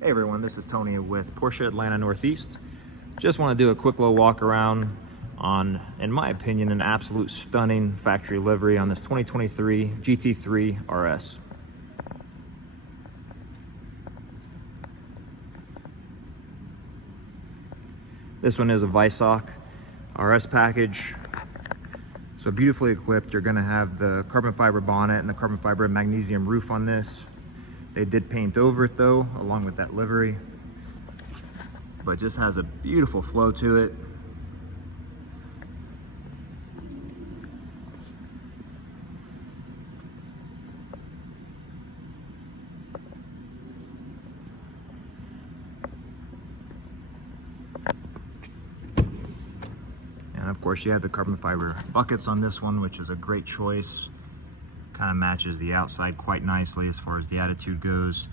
Hey everyone, this is Tony with Porsche Atlanta Northeast. Just want to do a quick little walk around on, in my opinion, an absolute stunning factory livery on this 2023 GT3 RS. This one is a Weissach RS package. So beautifully equipped. You're going to have the carbon fiber bonnet and the carbon fiber and magnesium roof on this. They did paint over it though, along with that livery, but just has a beautiful flow to it. And of course you have the carbon fiber buckets on this one, which is a great choice. Kind of matches the outside quite nicely as far as the attitude goes.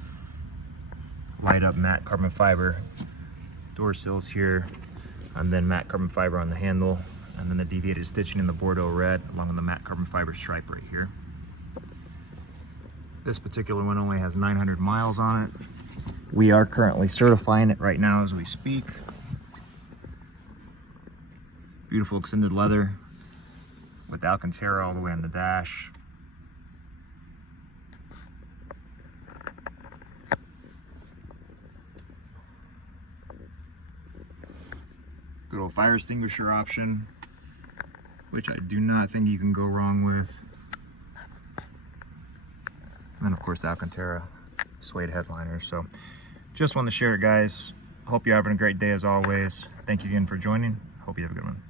Light up matte carbon fiber door sills here, and then matte carbon fiber on the handle, and then the deviated stitching in the Bordeaux red along with the matte carbon fiber stripe right here. This particular one only has 900 miles on it. We are currently certifying it right now as we speak. Beautiful extended leather with Alcantara all the way on the dash. Good old fire extinguisher option, which I do not think you can go wrong with. And then of course the Alcantara suede headliner. So just wanted to share it, guys. Hope you're having a great day as always. Thank you again for joining. Hope you have a good one.